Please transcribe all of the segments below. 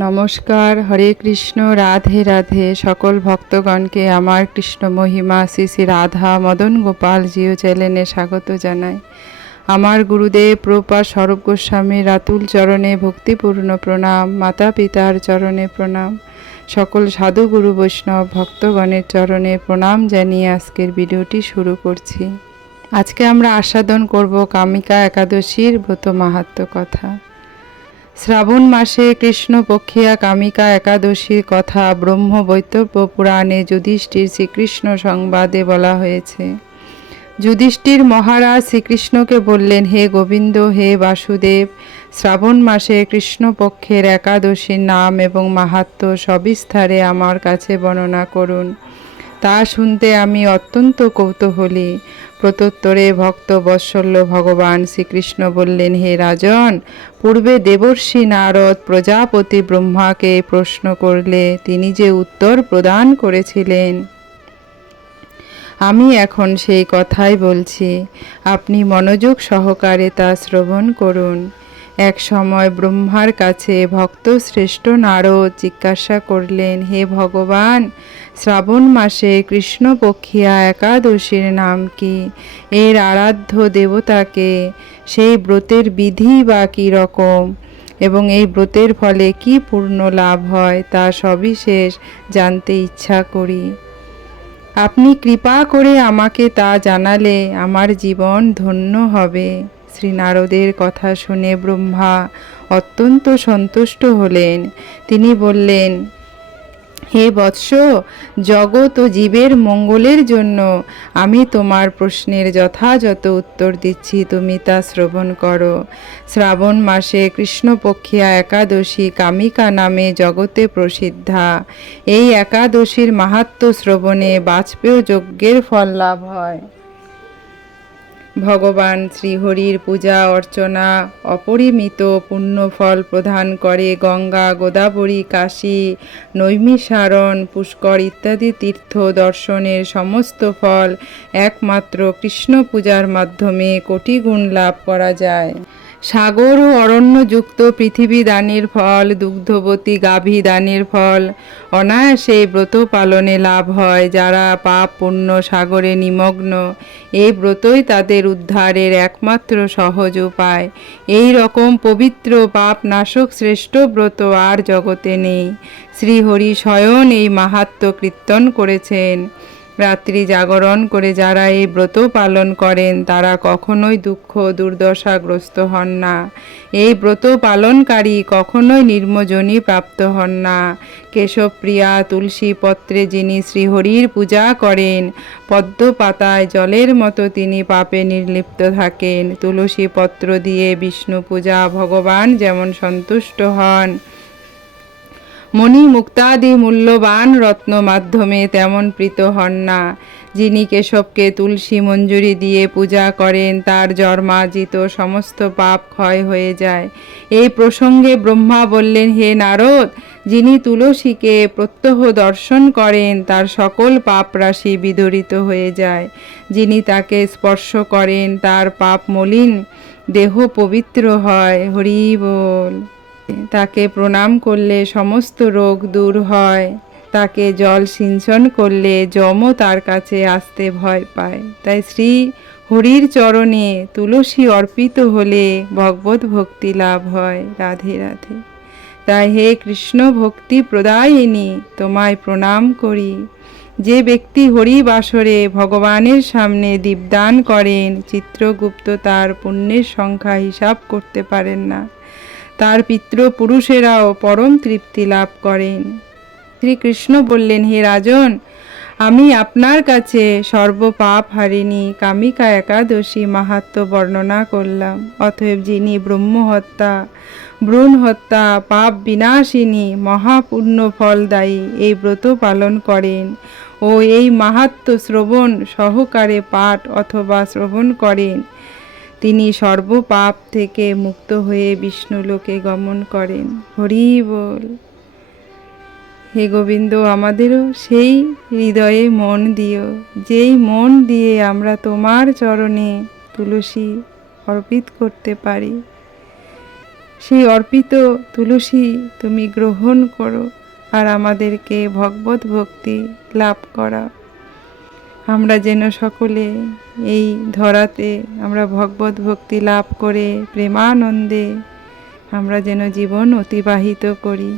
নমস্কার, হরে কৃষ্ণ, রাধে রাধে। সকল ভক্তগণকে আমার কৃষ্ণ মহিমা শ্রী শ্রী রাধা মদন গোপাল জিও চ্যানেলে স্বাগত জানাই। আমার গুরুদেব প্রভুপাদ স্বরূপ গোস্বামীর রাতুল চরণে ভক্তিপূর্ণ প্রণাম, মাতা পিতার চরণে প্রণাম, সকল সাধু গুরু বৈষ্ণব ভক্তগণের চরণে প্রণাম জানিয়ে আজকের ভিডিওটি শুরু করছি। আজকে আমরা আস্বাদন করব কামিকা একাদশীর ব্রত মাহাত্ম্য কথা। শ্রাবণ মাসে কৃষ্ণপক্ষিয়া কামিকা একাদশীর কথা ব্রহ্ম বৈতব্য পুরাণে যুধিষ্ঠির শ্রীকৃষ্ণ সংবাদে বলা হয়েছে। যুধিষ্ঠির মহারাজ শ্রীকৃষ্ণকে বললেন, হে গোবিন্দ, হে বাসুদেব, শ্রাবণ মাসে কৃষ্ণপক্ষের একাদশীর নাম এবং মাহাত্ম্য সবিস্তারে আমার কাছে বর্ণনা করুন। তা শুনতে আমি অত্যন্ত কৌতূহলী। প্রত্যুত্তরে ভক্ত বৎসল্য ভগবান শ্রীকৃষ্ণ বললেন, হে রাজন, পূর্বে দেবর্ষি নারদ প্রজাপতি ব্রহ্মাকে প্রশ্ন করলে তিনি যে উত্তর প্রদান করেছিলেন, আমি এখন সেই কথাই বলছি। আপনি মনোযোগ সহকারে তা শ্রবণ করুন। এক সময় ব্রহ্মার কাছে ভক্ত শ্রেষ্ঠ নারদ জিজ্ঞাসা করলেন, হে ভগবান, শ্রাবণ মাসে কৃষ্ণপক্ষিয়া একাদশীর নাম কি? এর আরাধ্য দেবতাকে? সেই ব্রতের বিধি বা কী রকম? এবং এই ব্রতের ফলে কি পূর্ণ লাভ হয় তা সবিশেষ জানতে ইচ্ছা করি। আপনি কৃপা করে আমাকে তা জানালে আমার জীবন ধন্য হবে। শ্রী নারদের কথা শুনে ব্রহ্মা অত্যন্ত সন্তুষ্ট হলেন। তিনি বললেন, হে বৎস, জগৎ ও জীবের মঙ্গলের জন্য আমি তোমার প্রশ্নের যথাযথ উত্তর দিচ্ছি, তুমি তা শ্রবণ করো। শ্রাবণ মাসে কৃষ্ণপক্ষিয়া একাদশী কামিকা নামে জগতে প্রসিদ্ধা। এই একাদশীর মাহাত্ম্য শ্রবণে বাজপেয় যজ্ঞের ফল লাভ হয়। ভগবান শ্রীহরির পূজা অর্চনা অপরিমিত পুণ্যফল প্রদান করে। গঙ্গা, গোদাবরী, কাশী, নৈমিষারণ্য, পুষ্কর ইত্যাদি তীর্থ দর্শনের সমস্ত ফল একমাত্র কৃষ্ণ পূজার মাধ্যমে কোটি গুণ লাভ করা যায়। সাগর ও অরণ্যযুক্ত পৃথিবী দানের ফল, দুগ্ধবতী গাভী দানের ফল অনায়াসে ব্রত পালনে লাভ হয়। যারা পাপ পুণ্য সাগরে নিমগ্ন, এই ব্রতই তাদের উদ্ধারের একমাত্র সহজ উপায়। এই রকম পবিত্র পাপ নাশক শ্রেষ্ঠ ব্রত আর জগতে নেই। শ্রীহরি স্বয়ং এই মাহাত্ম্য কীর্তন করেছেন। রাত্রি জাগরণ করে যারা এই ব্রত পালন করেন তারা কখনোই দুঃখ দুর্দশাগ্রস্ত হন না। এই ব্রত পালনকারী কখনোই নির্মজনী প্রাপ্ত হন না। কেশবপ্রিয়া তুলসী পত্রে যিনি শ্রীহরির পূজা করেন, পদ্ম পাতায় জলের মতো তিনি পাপে নির্লিপ্ত থাকেন। তুলসী পত্র দিয়ে বিষ্ণু পূজা ভগবান যেমন সন্তুষ্ট হন, মণি মুক্তাদি মূল্যবান রত্ন মাধ্যমে তেমন প্রীত হন না। যিনি কেশবকে তুলসী মঞ্জুরি দিয়ে পূজা করেন তার জন্মার্জিত সমস্ত পাপ ক্ষয় হয়ে যায়। এই প্রসঙ্গে ব্রহ্মা বললেন, হে নারদ, যিনি তুলসীকে প্রত্যহ দর্শন করেন তার সকল পাপ রাশি বিদরিত হয়ে যায়। যিনি তাকে স্পর্শ করেন তার পাপ মলিন দেহ পবিত্র হয়। হরি বল। তাকে প্রণাম করলে সমস্ত রোগ দূর হয়। তাকে জল সিঞ্চন করলে যমও তার কাছে আসতে ভয় পায়। তাই শ্রী হরির চরণে তুলসী অর্পিত হলে ভগবত ভক্তি লাভ হয়। রাধে রাধে। তাই হে কৃষ্ণ ভক্তি প্রদায়িনী, তোমায় প্রণাম করি। যে ব্যক্তি হরি বাসরে ভগবানের সামনে দীপদান করেন, চিত্রগুপ্ত তার পুণ্যের সংখ্যা হিসাব করতে পারেন না। তার পিতৃপুরুষেরাও পরম তৃপ্তি লাভ করেন। শ্রীকৃষ্ণ বললেন, হে রাজন, আমি আপনার কাছে সর্বপাপ হারিণী কামিকা একাদশী মাহাত্ম্য বর্ণনা করলাম। অতএব যিনি ব্রহ্মহত্যা, ভ্রূণ হত্যা, পাপ বিনাশিনী, মহাপুণ্য ফলদায়ী এই ব্রত পালন করেন ও এই মাহাত্ম্য শ্রবণ সহকারে পাঠ অথবা শ্রবণ করেন, তিনি সর্বপাপ থেকে মুক্ত হয়ে বিষ্ণুলোকে গমন করেন। হরি বল। হে গোবিন্দ, আমাদেরও সেই হৃদয়ে মন দিও, যেই মন দিয়ে আমরা তোমার চরণে তুলসী অর্পিত করতে পারি। সেই অর্পিত তুলসী তুমি গ্রহণ করো আর আমাদেরকে ভগবত ভক্তি লাভ করা। আমরা যেন সকলে এই ধরাতে আমরা ভগবত ভক্তি লাভ করে প্রেমানন্দে আমরা যেন জীবন অতিবাহিত করি।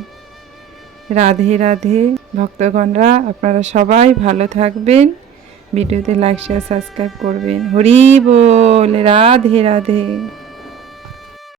রাধে রাধে। ভক্তগণরা আপনারা সবাই ভালো থাকবেন, ভিডিওতে লাইক শেয়ার সাবস্ক্রাইব করবেন। হরি বল, রাধে রাধে।